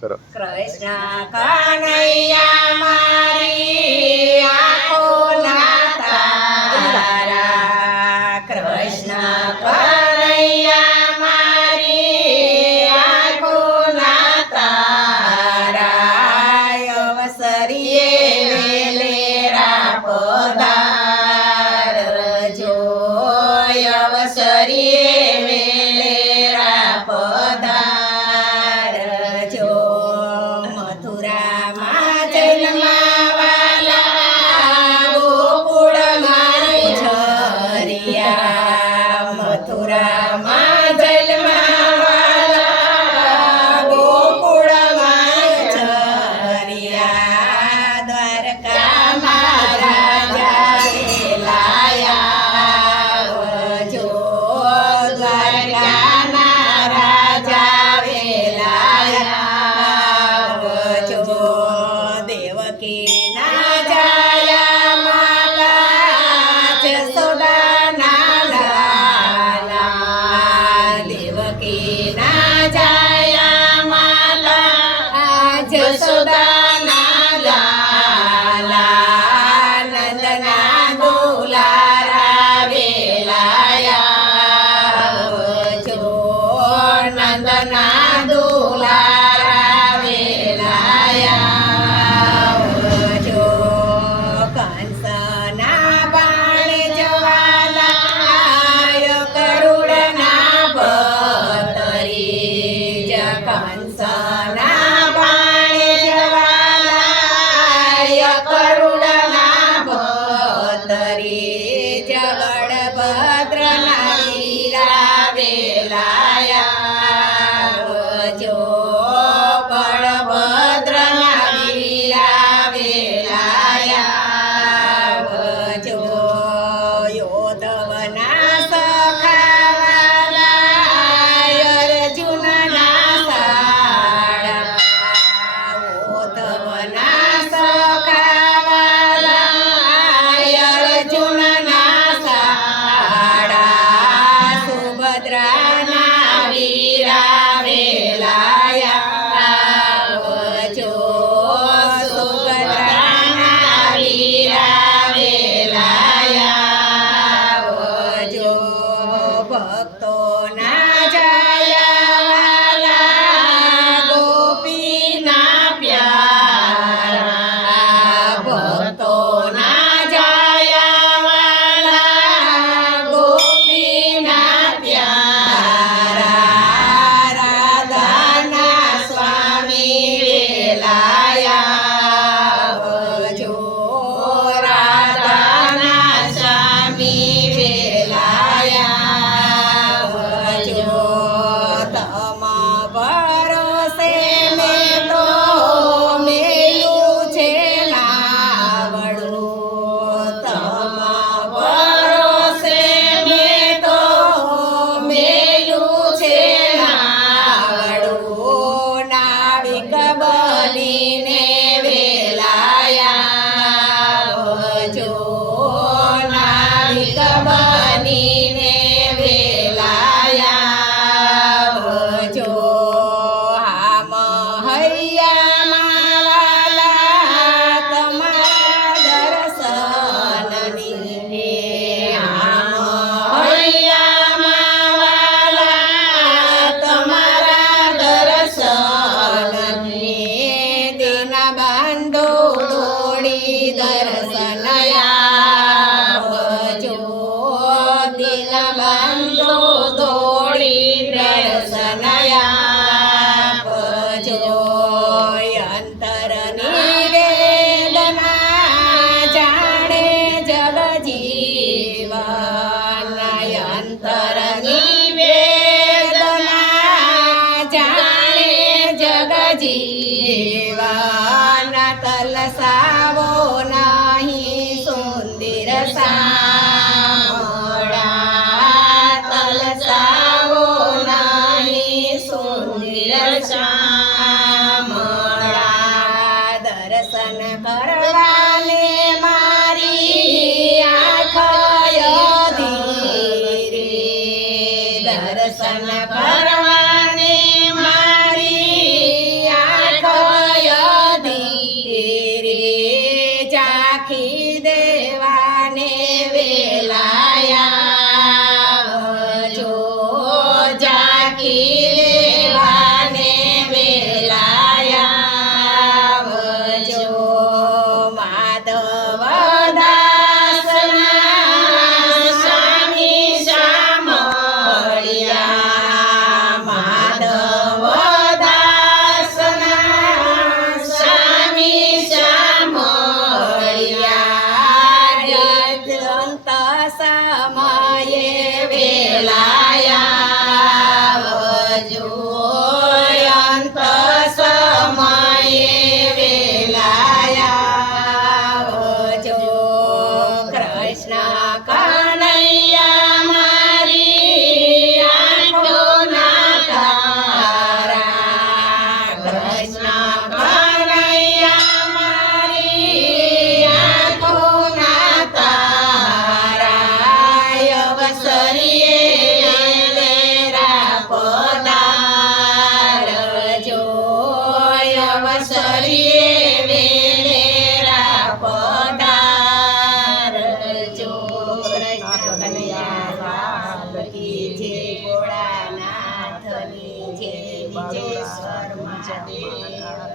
કરો. કૃષ્ણ કનૈયા મારી આંખોના તારા, કૃષ્ણ કનૈયા મારી આંખોના તારા, અવસરીએ વેલેરા પધારજો, અવસરીએ વેલેરા પધારજો. મથુરામાં જન્માવાલા ગોકુળમાં ઝરિયા, મથુરામાં જન્માવાલા ગોકુળમાં ઝરિયા, દ્વારકામાં રાજા વેલાયા, દ્વારકાના રાજા વેલાયા, દેવકીના જાયા માતા જસોદાના લાલા, દેવકીના જાયા માતા જસોદાના લાલા, નંદના દુલારા વેલાયા, નંદના દુલારા વેલાયા, કંસના બાણે જવાલાય કરુણના ભતરી, કંસના બાણે જવાલાય કરુણના ભતરી, બળભદ્રના વીરા વેલાયા, બળભદ્રના વીરા વેલાયા, યોધવના સખાવાલા અર્જુનના સાળા, યોધવના સખાવાલા અર્જુનના સાળા, સુભદ્રાના વીરા વેલાયા, સુભદ્રાના વીરા વેલાયા, ભક્તોના જાયાવાલા ગોપીના પ્યારા, ભક્તોના જાયાવાલા ગોપીના પ્યારા, રાધાના સ્વામી વેલાયા, રાધાના સ્વામી વેલાયા, તમ ભરોસે મેં તો મેલું છે નાવડું, તમ ભરોસે મેં તો મેલું છે નાવડું, નાવિક બનીને વેલાયા, નાવિક બનીને વેલાયા, હામ હૈયામાં વાલા તમારા દર્શનની, હામ હૈયામાં વાલા તમારા દર્શનની, દિના બાંધો દોડી દર્શન આવજો, દિના બાંધો દોડી દર્શન આપજો, અંતરની વેદના જાણે જગજીવન, અંતરની વેદના જાણે જગજીવન, તલસાવો નહીં સુંદર સામળા, તલસાવો નહીં સુંદર સામળા, દર્શન કરવાને મારી આંખ ધીરે, દર્શન કરવાને મારી કૃષ્ણ કનૈયા મારી આંખોના તારા અવસરીએ વેલેરા પધારજો અવસરીએ વેલેરા પધારજો કૃષ્ણ કનૈયા લાલ કી જય ભોળાનાથની જય વિજય સ્વર મહાદેવ